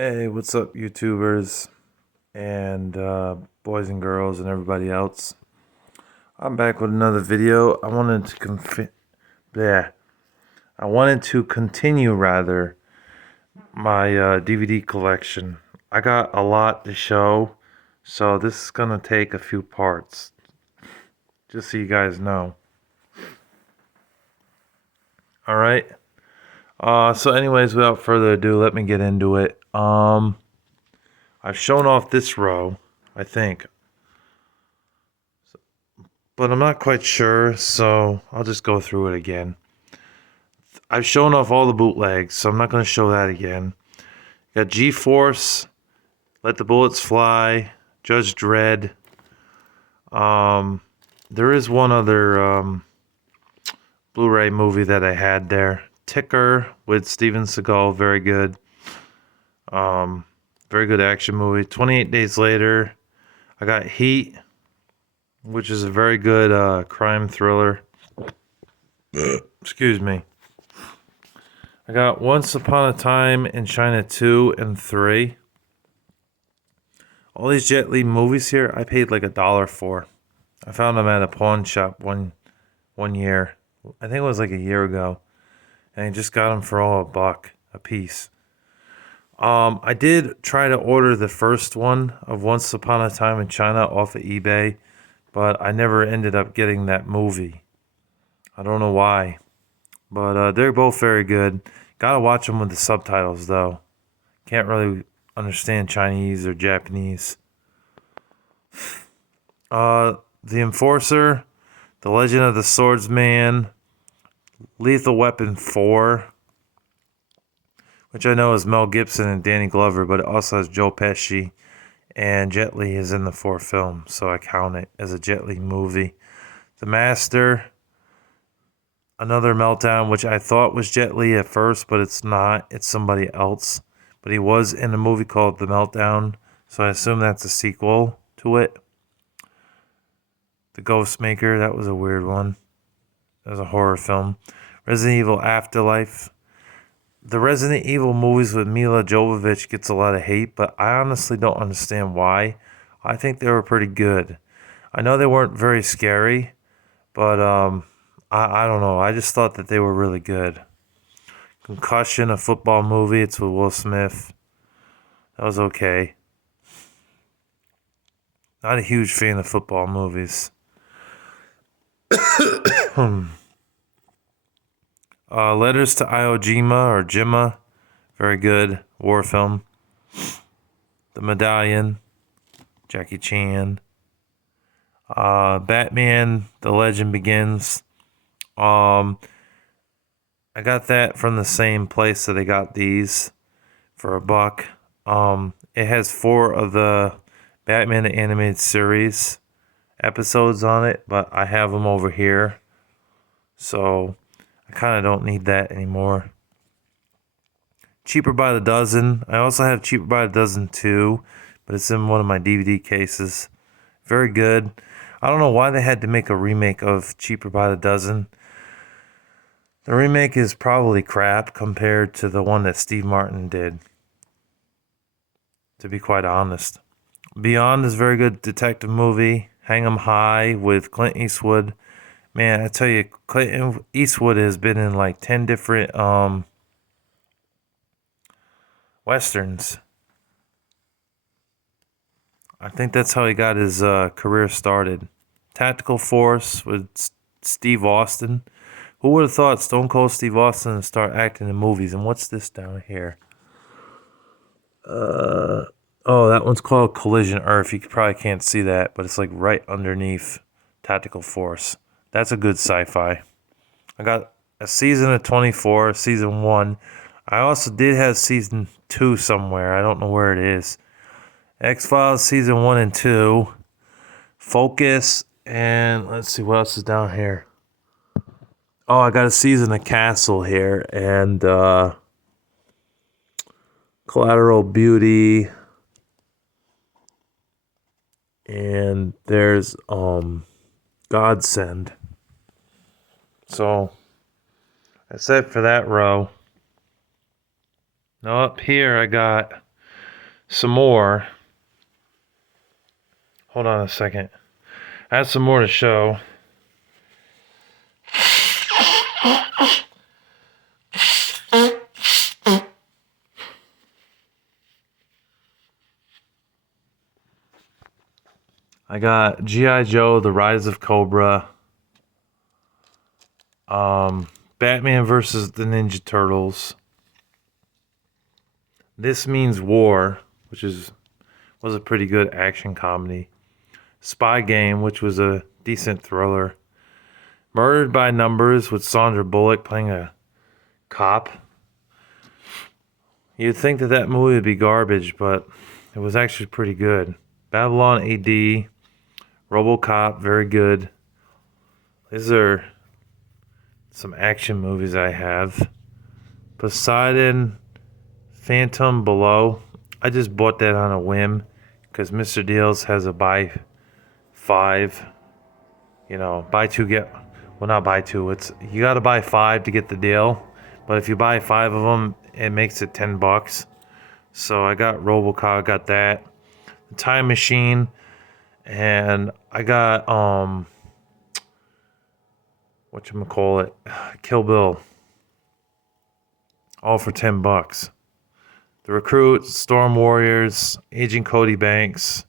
Hey, what's up, YouTubers and boys and girls and everybody else? I'm back with another video. Yeah, I wanted to continue rather my DVD collection. I got a lot to show, so this is gonna take a few parts, just so you guys know. All right. So anyways, without further ado, let me get into it. I've shown off this row, I think, but I'm not quite sure, so I'll just go through it again. I've shown off all the bootlegs, so I'm not going to show that again. Got G-Force, Let the Bullets Fly, Judge Dredd. There is one other Blu-ray movie that I had there. Ticker with Steven Seagal, very good. Very good action movie. 28 Days Later. I got Heat, which is a very good crime thriller. Excuse me. I got Once Upon a Time in China 2 and 3. All these Jet Li movies here, I paid like $1 for. I found them at a pawn shop one year. I think it was like a year ago. And I just got them for all $1 a piece. I did try to order the first one of Once Upon a Time in China off of eBay, but I never ended up getting that movie. I don't know why. But they're both very good. Gotta watch them with the subtitles though. Can't really understand Chinese or Japanese. The Enforcer, The Legend of the Swordsman, Lethal Weapon 4, which I know is Mel Gibson and Danny Glover, but it also has Joe Pesci, and Jet Li is in the 4 films, so I count it as a Jet Li movie. The Master, another Meltdown, which I thought was Jet Li at first, but it's not. It's somebody else. But he was in a movie called The Meltdown, so I assume that's a sequel to it. The Ghostmaker, that was a weird one. That was a horror film. Resident Evil Afterlife. The Resident Evil movies with Mila Jovovich gets a lot of hate, but I honestly don't understand why. I think they were pretty good. I know they weren't very scary, but I don't know. I just thought that they were really good. Concussion, a football movie. It's with Will Smith. That was okay. Not a huge fan of football movies. Letters to Iwo Jima or Jima. Very good. War film. The Medallion. Jackie Chan. Batman, The Legend Begins. I got that from the same place that I got these for $1. It has 4 of the Batman the Animated Series episodes on it, but I have them over here. So I kind of don't need that anymore. Cheaper by the Dozen. I also have Cheaper by the Dozen 2, but it's in one of my DVD cases. Very good. I don't know why they had to make a remake of Cheaper by the Dozen. The remake is probably crap compared to the one that Steve Martin did, to be quite honest. Beyond is a very good detective movie. Hang 'em High with Clint Eastwood. Man, I tell you, Clint Eastwood has been in like 10 different westerns. I think that's how he got his career started. Tactical Force with Steve Austin. Who would have thought Stone Cold Steve Austin would start acting in movies? And what's this down here? Oh, that one's called Collision Earth. You probably can't see that, but it's like right underneath Tactical Force. That's a good sci-fi. I got a season of 24, season 1. I also did have season 2 somewhere. I don't know where it is. X-Files season 1 and 2. Focus, and let's see what else is down here. Oh, I got a season of Castle here, and Collateral Beauty, and there's Godsend. So that's it for that row. Now up here I got some more. Hold on a second. I have some more to show. I got G.I. Joe, The Rise of Cobra, Batman versus the Ninja Turtles, This Means War, which was a pretty good action comedy, Spy Game, which was a decent thriller, Murdered by Numbers with Sandra Bullock playing a cop. You'd think that movie would be garbage, but it was actually pretty good. Babylon AD, RoboCop, very good. These are some action movies I have. Poseidon, Phantom Below. I just bought that on a whim because Mr. Deals has a buy 5. Buy 2 get. Well, not buy 2. It's you got to buy 5 to get the deal. But if you buy 5 of them, it makes it $10. So I got RoboCop. I got that. The Time Machine. And I got whatchamacallit, Kill Bill, all for $10. The Recruit, Storm Warriors, Agent Cody Banks.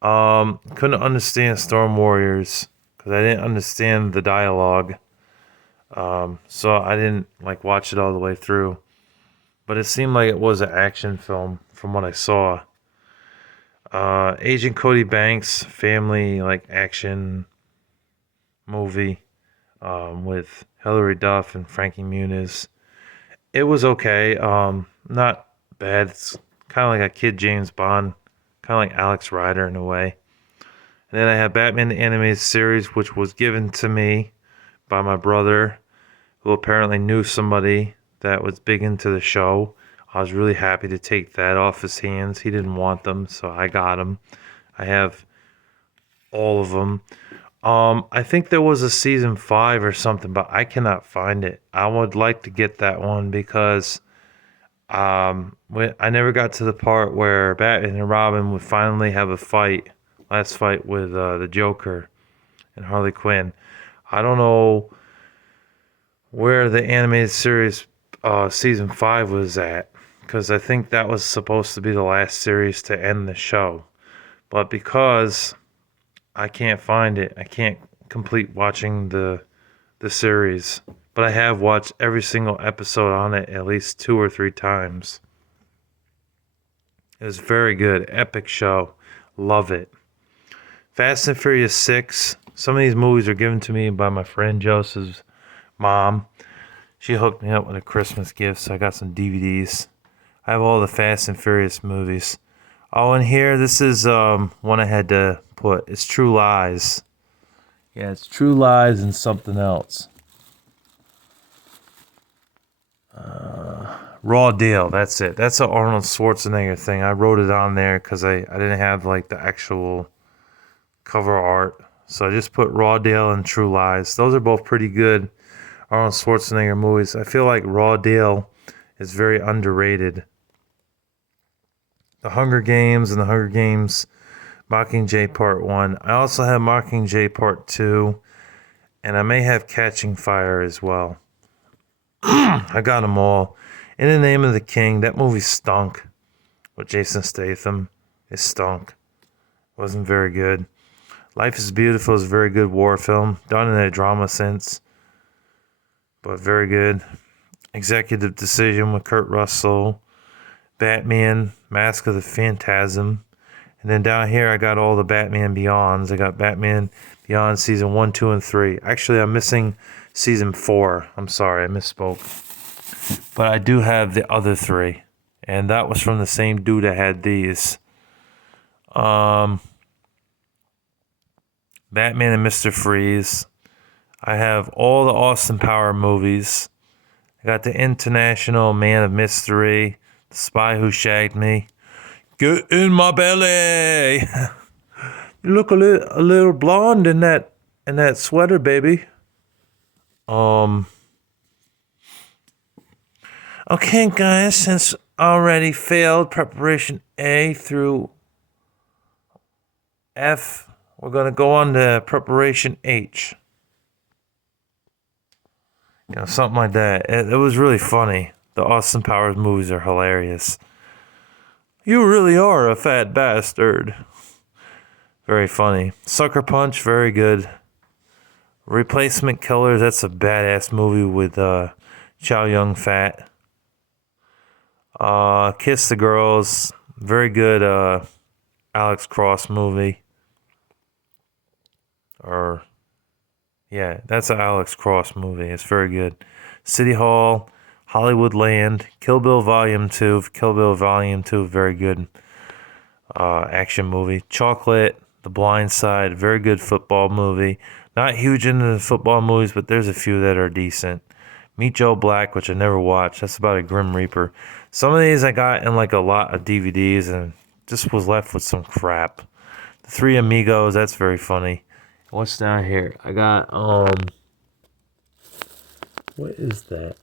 Couldn't understand Storm Warriors because I didn't understand the dialogue. So I didn't watch it all the way through. But it seemed like it was an action film from what I saw. Agent Cody Banks, family action movie with Hilary Duff and Frankie Muniz. It was okay. Not bad. It's kind of like a kid James Bond, kind of like Alex Rider in a way. And then I have Batman the Animated Series, which was given to me by my brother, who apparently knew somebody that was big into the show. I was really happy to take that off his hands. He didn't want them, so I got them. I have all of them. I think there was a season 5 or something, but I cannot find it. I would like to get that one because I never got to the part where Batman and Robin would finally have a last fight with the Joker and Harley Quinn. I don't know where the animated series season 5 was at, because I think that was supposed to be the last series to end the show. But because I can't find it, I can't complete watching the series. But I have watched every single episode on it at least 2 or 3 times. It was very good. Epic show. Love it. Fast and Furious 6. Some of these movies are given to me by my friend Joseph's mom. She hooked me up with a Christmas gift, so I got some DVDs. I have all the Fast and Furious movies. Oh, and here, this is one I had to put. It's True Lies. Yeah, it's True Lies and something else. Raw Deal, that's it. That's an Arnold Schwarzenegger thing. I wrote it on there because I didn't have the actual cover art. So I just put Raw Deal and True Lies. Those are both pretty good Arnold Schwarzenegger movies. I feel like Raw Deal is very underrated. The Hunger Games and the Hunger Games Mockingjay Part 1. I also have Mockingjay Part 2. And I may have Catching Fire as well. I got them all. In the Name of the King, that movie stunk. With Jason Statham. It stunk. Wasn't very good. Life is Beautiful is a very good war film. Done in a drama sense. But very good. Executive Decision with Kurt Russell. Batman, Mask of the Phantasm. And then down here I got all the Batman Beyonds. I got Batman Beyond Season 1, 2, and 3. Actually, I'm missing Season 4. I'm sorry, I misspoke. But I do have the other 3. And that was from the same dude that had these. Batman and Mr. Freeze. I have all the Austin Power movies. I got the International Man of Mystery. The Spy Who Shagged Me. Get in my belly. You look a little blonde in that sweater, baby. Okay, guys, since already failed preparation A through F. We're going to go on to preparation H. Something like that. It was really funny. The Austin Powers movies are hilarious. You really are a fat bastard. Very funny. Sucker Punch, very good. Replacement Killers, that's a badass movie with Chow Yun Fat. Kiss the Girls, very good Alex Cross movie. That's an Alex Cross movie. It's very good. City Hall, Hollywoodland, Kill Bill Volume 2. Kill Bill Volume 2, very good action movie. Chocolate, The Blind Side, very good football movie. Not huge into the football movies, but there's a few that are decent. Meet Joe Black, which I never watched. That's about a Grim Reaper. Some of these I got in like a lot of DVDs and just was left with some crap. The Three Amigos, that's very funny. What's down here? I got, what is that?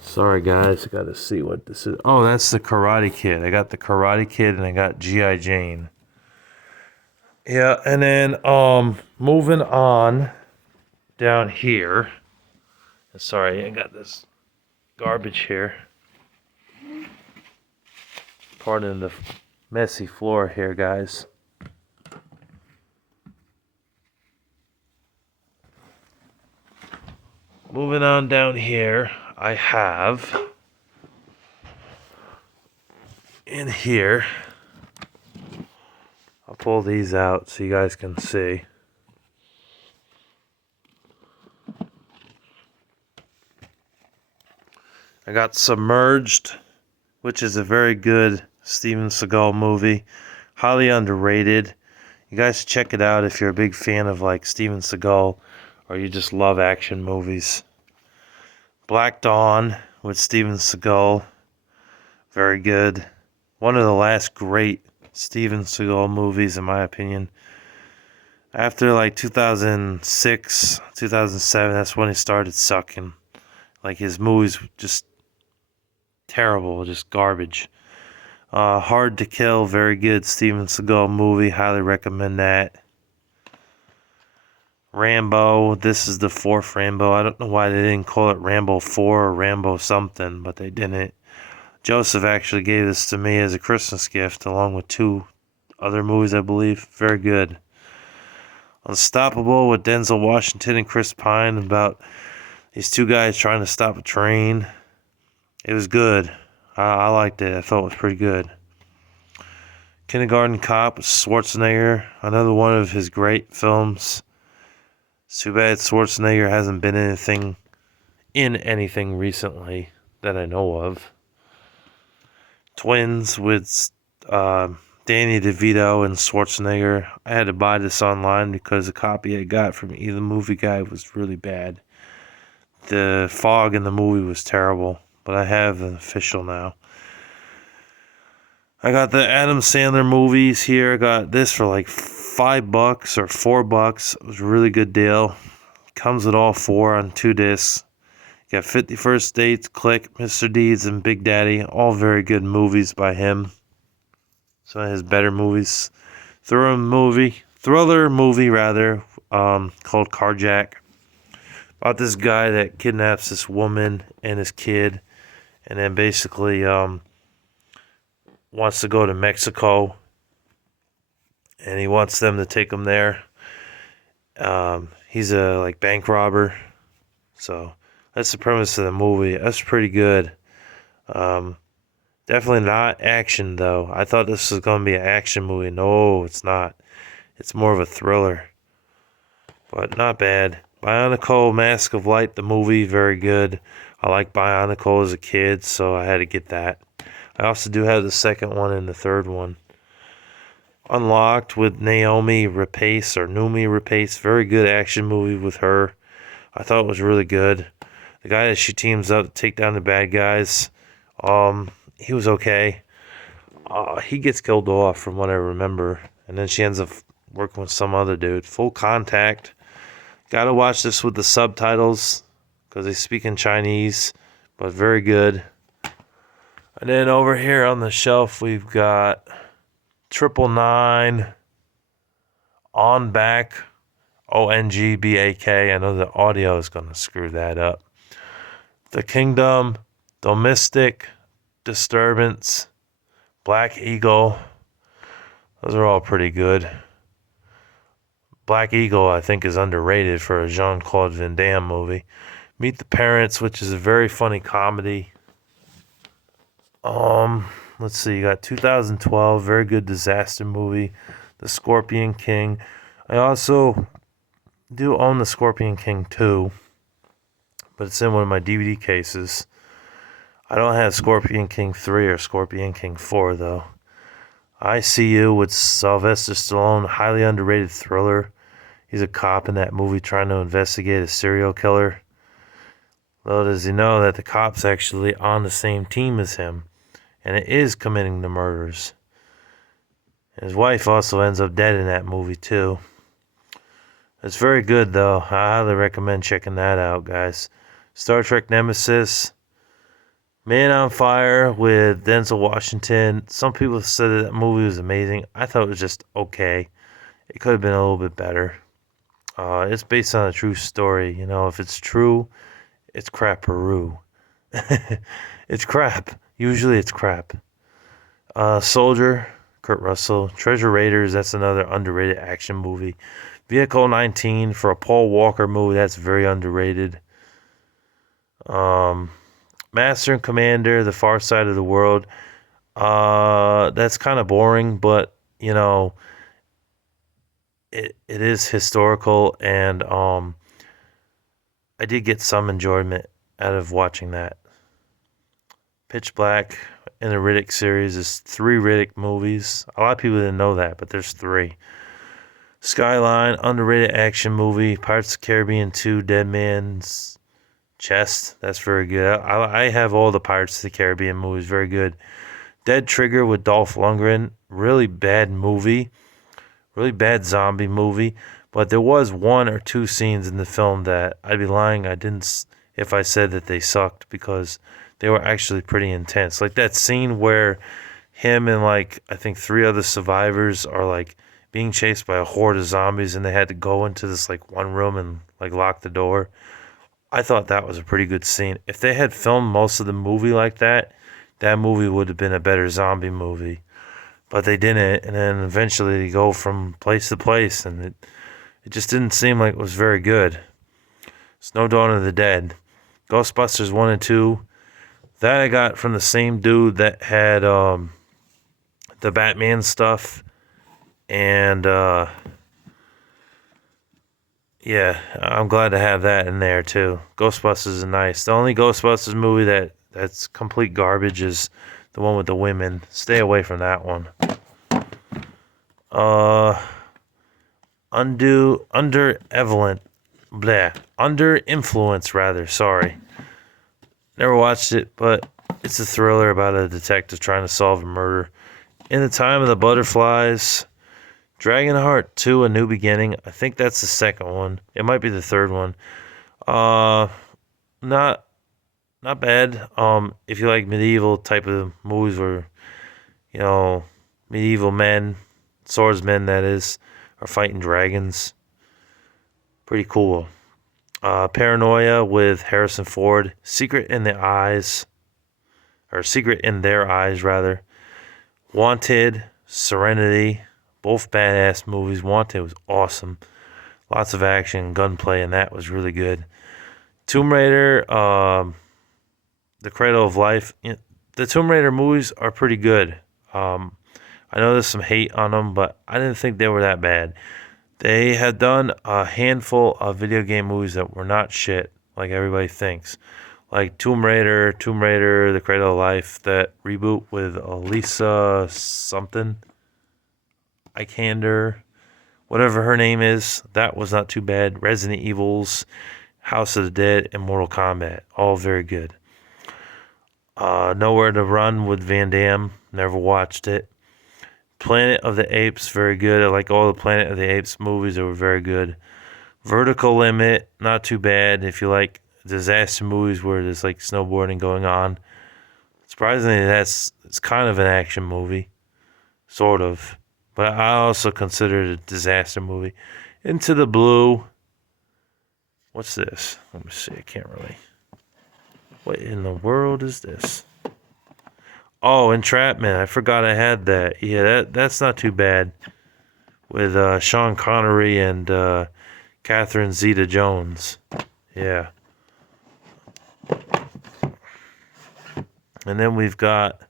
Sorry, guys. I got to see what this is. Oh, that's the Karate Kid. I got the Karate Kid and I got G.I. Jane. Yeah, and then, moving on down here. Sorry, I got this garbage here. Pardon the messy floor here, guys. Moving on down here, I have in here, I'll pull these out so you guys can see. I got Submerged, which is a very good Steven Seagal movie. Highly underrated. You guys check it out if you're a big fan of like Steven Seagal or you just love action movies. Black Dawn with Steven Seagal. Very good. One of the last great Steven Seagal movies in my opinion. After like 2006, 2007, that's when he started sucking. Like his movies just terrible, just garbage. Hard to Kill, very good Steven Seagal movie. Highly recommend that. Rambo, this is the fourth Rambo. I don't know why they didn't call it Rambo 4 or Rambo something, but they didn't. Joseph actually gave this to me as a Christmas gift, along with 2 other movies, I believe. Very good. Unstoppable with Denzel Washington and Chris Pine, about these 2 guys trying to stop a train. It was good. I liked it. I thought it was pretty good. Kindergarten Cop with Schwarzenegger, another one of his great films. It's too bad Schwarzenegger hasn't been in anything recently that I know of. Twins with Danny DeVito and Schwarzenegger. I had to buy this online because the copy I got from either movie guy was really bad. The fog in the movie was terrible, but I have an official now. I got the Adam Sandler movies here. I got this for like $5 or $4. It was a really good deal. Comes with all 4 on 2 discs. You got 51st Dates, Click, Mr. Deeds, and Big Daddy. All very good movies by him. Some of his better movies. Thriller movie, called Carjack. About this guy that kidnaps this woman and his kid, and then basically wants to go to Mexico, and he wants them to take him there. He's a bank robber, so that's the premise of the movie. That's pretty good. Definitely not action though. I thought this was gonna be an action movie. No, it's not. It's more of a thriller, but not bad. Bionicle Mask of Light, the movie, very good. I like Bionicle as a kid, so I had to get that. I also do have the second one and the third one. Unlocked with Naomi Rapace, very good action movie with her. I thought it was really good. The guy that she teams up to take down the bad guys, he was okay. He gets killed off from what I remember, and then she ends up working with some other dude. Full Contact. Gotta watch this with the subtitles because they speak in Chinese, but very good. And then over here on the shelf, we've got 999, On Back, ONGBAK. I know the audio is going to screw that up. The Kingdom, Domestic, Disturbance, Black Eagle. Those are all pretty good. Black Eagle, I think, is underrated for a Jean-Claude Van Damme movie. Meet the Parents, which is a very funny comedy. Let's see, you got 2012, very good disaster movie, The Scorpion King. I also do own The Scorpion King 2, but it's in one of my DVD cases. I don't have Scorpion King 3 or Scorpion King 4, though. I See You with Sylvester Stallone, highly underrated thriller. He's a cop in that movie trying to investigate a serial killer. Little does he know that the cop's actually on the same team as him, and it is committing the murders. His wife also ends up dead in that movie, too. It's very good, though. I highly recommend checking that out, guys. Star Trek Nemesis, Man on Fire with Denzel Washington. Some people said that movie was amazing. I thought it was just okay. It could have been a little bit better. It's based on a true story. You know, if it's true, it's crap-peroo. It's crap. Usually it's crap. Soldier, Kurt Russell. Treasure Raiders, that's another underrated action movie. Vehicle 19, for a Paul Walker movie, that's very underrated. Master and Commander, The Far Side of the World. That's kind of boring, but, you know, it is historical, and I did get some enjoyment out of watching that. Pitch Black in the Riddick series is 3 Riddick movies. A lot of people didn't know that, but there's 3. Skyline, underrated action movie. Pirates of the Caribbean 2, Dead Man's Chest. That's very good. I have all the Pirates of the Caribbean movies. Very good. Dead Trigger with Dolph Lundgren. Really bad movie. Really bad zombie movie. But there was 1 or 2 scenes in the film that I'd be lying if I said that they sucked, because they were actually pretty intense. Like that scene where him and I think 3 other survivors are being chased by a horde of zombies, and they had to go into this one room and lock the door. I thought that was a pretty good scene. If they had filmed most of the movie like that, that movie would have been a better zombie movie. But they didn't, and then eventually they go from place to place, and it just didn't seem like it was very good. Snow Dawn of the Dead. Ghostbusters 1 and 2. That I got from the same dude that had the Batman stuff. And, yeah, I'm glad to have that in there, too. Ghostbusters is nice. The only Ghostbusters movie that's complete garbage is the one with the women. Stay away from that one. Under Influence, rather. Sorry. Never watched it, but it's a thriller about a detective trying to solve a murder. In the Time of the Butterflies. Dragonheart 2, A New Beginning. I think that's the second one. It might be the third one. Not bad. If you like medieval type of movies where, you know, medieval men, swordsmen that is, are fighting dragons. Pretty cool. Paranoia with Harrison Ford. Secret in Their Eyes, rather. Wanted, Serenity. Both badass movies. Wanted was awesome. Lots of action, gunplay, and that was really good. Tomb Raider, The Cradle of Life. The Tomb Raider movies are pretty good. I know there's some hate on them, but I didn't think they were that bad. They had done a handful of video game movies that were not shit, like everybody thinks. Like Tomb Raider, The Cradle of Life, that reboot with Elisa something. Ikander, whatever her name is, that was not too bad. Resident Evils, House of the Dead, and Mortal Kombat, all very good. Nowhere to Run with Van Damme, never watched it. Planet of the Apes, very good. I like all the Planet of the Apes movies, they were very good. Vertical Limit, not too bad. If you like disaster movies where there's like snowboarding going on. Surprisingly, it's kind of an action movie, sort of. But I also consider it a disaster movie. Into the Blue. What's this? Let me see. I can't really. What in the world is this? Oh, Entrapment. I forgot I had that. Yeah, that's not too bad. With Sean Connery and Catherine Zeta-Jones. Yeah. And then we've got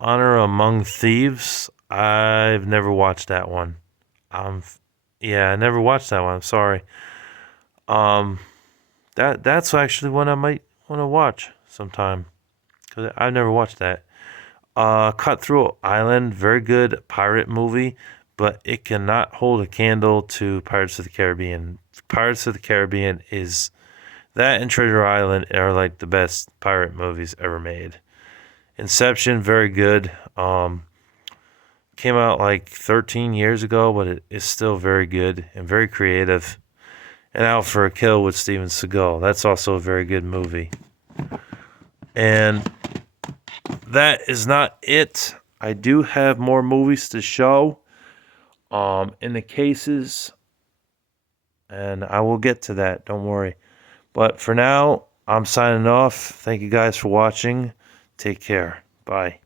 Honor Among Thieves. I've never watched that one. Yeah, I never watched that one. I'm sorry. Um, that's actually one I might want to watch sometime because I've never watched that. Cutthroat Island, very good pirate movie, but it cannot hold a candle to Pirates of the Caribbean. Pirates of the Caribbean is that and Treasure Island are like the best pirate movies ever made. Inception, very good. Came out like 13 years ago, but it is still very good and very creative. And Out for a Kill with Steven Seagal. That's also a very good movie. And that is not it. I do have more movies to show in the cases, and I will get to that. Don't worry. But for now, I'm signing off. Thank you guys for watching. Take care. Bye.